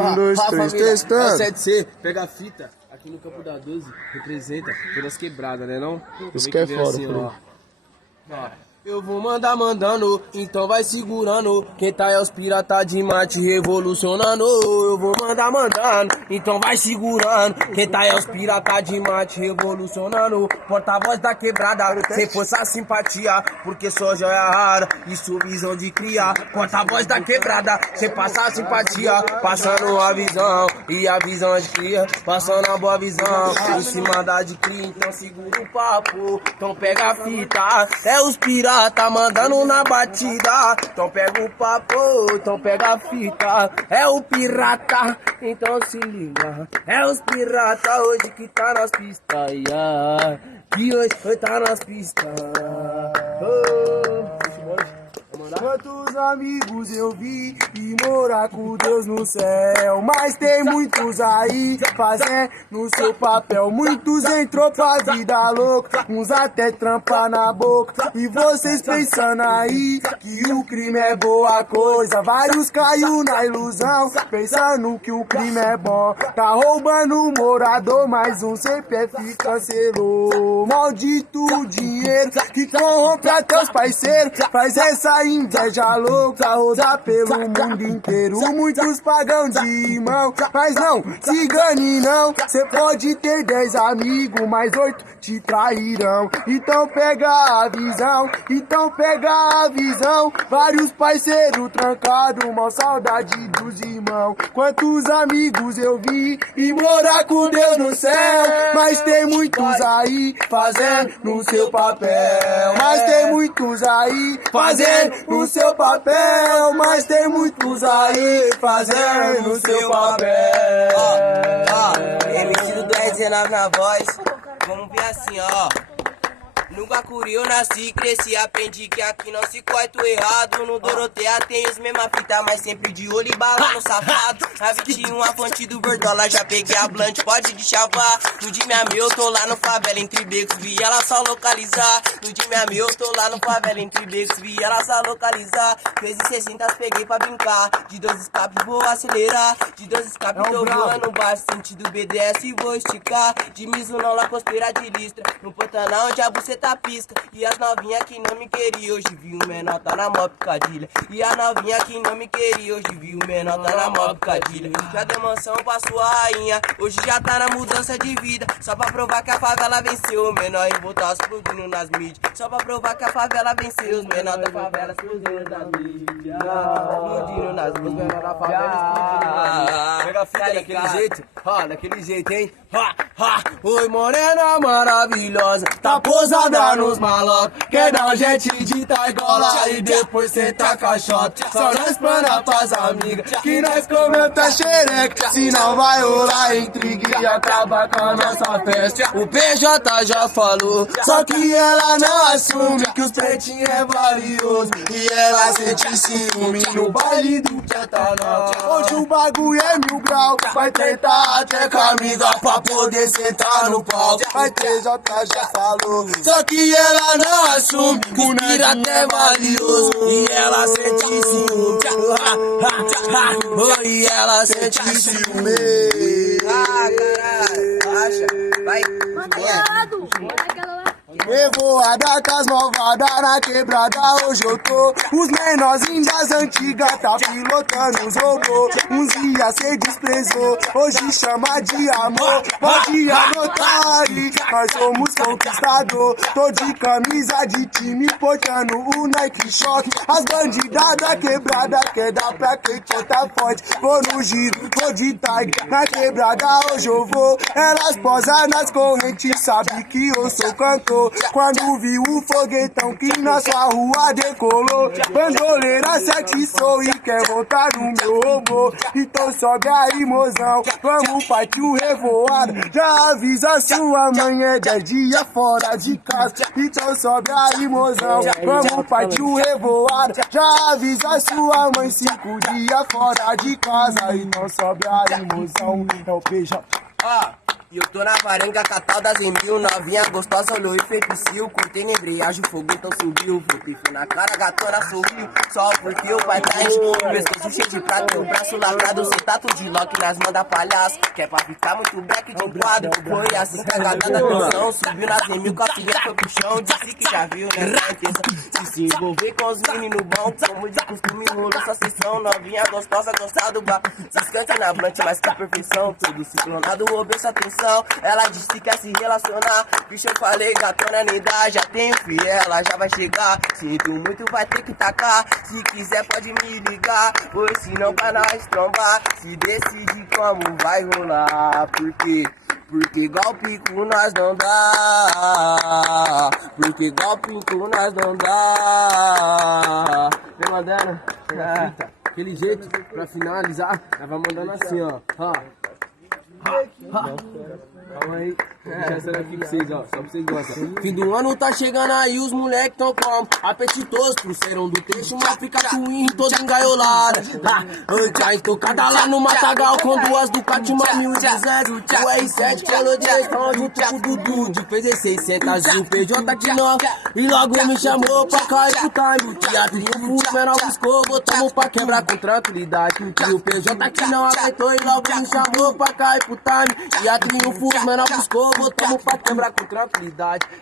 1, 2, 3, testando. É o 7C, pega a fita, aqui no campo da 12, representa todas quebradas, né não? Isso que é foda, assim, ó. Eu vou mandando, então vai segurando. Quem tá é os pirata de mate revolucionando. Eu vou mandando, então vai segurando. Quem tá é os pirata de mate revolucionando. Porta-voz da quebrada, sem força simpatia, porque só joia rara, isso visão de cria. Porta-voz da quebrada, sem passar simpatia, passando a visão, e a visão de cria, passando a boa visão, em cima da de cria. Então segura o papo, então pega a fita, é os pirata. Tá mandando na batida, então pega o papo, então pega a fita. É o pirata, então se liga. É os pirata hoje que tá nas pistas, yeah. Que hoje tá nas pistas. Quantos amigos eu vi e morar com Deus no céu, mas tem muitos aí fazendo seu papel. Muitos entrou pra vida louca, uns até trampa na boca. E vocês pensando aí que o crime é boa coisa, vários caiu na ilusão, pensando que o crime é bom. Tá roubando o morador, mais um CPF cancelou. Maldito dinheiro que corrompe até os parceiros, faz essa inveja louca rodar pelo mundo inteiro. Muitos pagam de mão, mas não se engane não. Cê pode ter 10 amigos, mas 8 te trairão. Então pega a visão, então pega a visão. Vários parceiros trancados, mal saudade dos irmãos. Quantos amigos eu vi e morar com Deus no céu, mas tem muitos aí fazendo no seu papel. Mas tem muitos aí fazendo no seu papel, mas tem muitos aí fazendo no seu papel. MC do 19 na voz, vamos ver assim, ó. No Guacuri eu nasci, cresci, aprendi que aqui não se corta o errado. No Doroteia tem os mesma fita, mas sempre de olho e bala no safado. Na 21 a fonte do Verdola, já peguei a blunt, pode de chavar. No de minha eu tô lá no favela, entre becos, vi ela só localizar. No de minha eu tô lá no favela, entre becos, vi ela só localizar. 360 peguei pra brincar, de 2 escapes vou acelerar. De 2 escapes tô voando baixo, sentido BDS e vou esticar. De Mizuno lá costeira de listra, no Pantanal onde a buceta pisca. E as novinha que não me queria, hoje vi o menor tá na mó picadilha. E a novinha que não me queria, hoje vi o menor tá na mó picadilha. Já deu mansão pra sua rainha, hoje já tá na mudança de vida. Só pra provar que a favela venceu, o menor revoltado explodindo nas mídias. Só pra provar que a favela venceu, os menor da favela explodindo nas mídias. Explodindo nas mídias, menor da favela explodindo. Pega a fita daquele jeito, daquele jeito, hein? Oi, morena maravilhosa, tá posada nos malocos. Quer dar um jet de taigola e depois cê tá caixota. Só nós plana pras amigas, que nós comenta xereca. Se não vai rolar intriga e acabar com a nossa festa. O PJ já falou, só que ela não assume que os pretinhos é valioso. E ela sente ciúme no baile do Quetanal. Hoje o bagulho é 1000 graus, vai tentar até com a amiga pra poder sentar no palco. Vai TJ já falou, só que ela não assume que o pirata é valioso. E ela sente ciúme. E ela sente ciúme. Caralho, acha, vai. Revoada com as malvadas na quebrada, hoje eu tô. Os menorzinhos das antigas tá pilotando os robôs. Uns dias cê desprezou, hoje chama de amor. Pode anotar aí, nós somos conquistador. Tô de camisa de time, portando o Nike Shock. As bandidas da quebrada quer dar pra quem tá forte. Vou no giro, vou de tag, na quebrada hoje eu vou. Elas posam nas correntes, sabe que eu sou cantor. Quando vi o foguetão que na sua rua decolou, bandoleira 7 sou e quer voltar no meu robô. Então sobe aí, mozão, vamos partir o revoada. Já avisa sua mãe, é 10 dias fora de casa. Então sobe aí, mozão, vamos partir o revoada. Já avisa sua mãe, 5 dias fora de casa. Então sobe aí, mozão, é o PJ. E eu tô na varanga, catal das em mil. Novinha gostosa, olhou e feiticio. Curtei na embreagem, o fogo então subiu. Fui na cara, gatona sorriu. Só porque o pai tá em pescoço cheio de prata, meu braço lacrado. Cê tá tudo de lock nas mãos da palhaço. Quer pra ficar muito black de quadro. Foi assim que a gata da atenção subiu nas em mil, com a filha foi pro chão. Disse que já viu, né? Se envolver com os meninos bons, como de costume, rolou essa sessão. Novinha gostosa, gostar do bar. Descante na blunt, mas que perfeição. Tudo ciclonado, obeso, atenção. Ela disse que quer se relacionar. Bicho, eu falei, gatona, nem dá. Já tenho filha, ela já vai chegar. Sinto muito, vai ter que tacar. Se quiser, pode me ligar. Pois se não, pra nós trombar. Se decide como vai rolar. Porque golpe com nós não dá. Porque golpe com nós não dá. Vem mandando. Aquele jeito, pra finalizar, nós vamos mandando assim, ó. Calma aí. Deixa essa daqui pra vocês, ó. Só pra vocês gostam. Fim do ano tá chegando aí, os moleques tão como apetitosos. Trouxeram do trecho uma África Twin, toda engaiolada. Já estocada lá no Matagal com duas Ducati, uma 1017. O R7 colou de estão junto com o Dudu. De fez 600 de PJ que não. E logo me chamou pra cair pro time. Teatrinho full, menor buscou, botamos pra quebrar com tranquilidade. E o PJ que não aguentou e logo me chamou pra cair pro time. Teatrinho full, menor buscou, botamos pra quebrar com tranquilidade.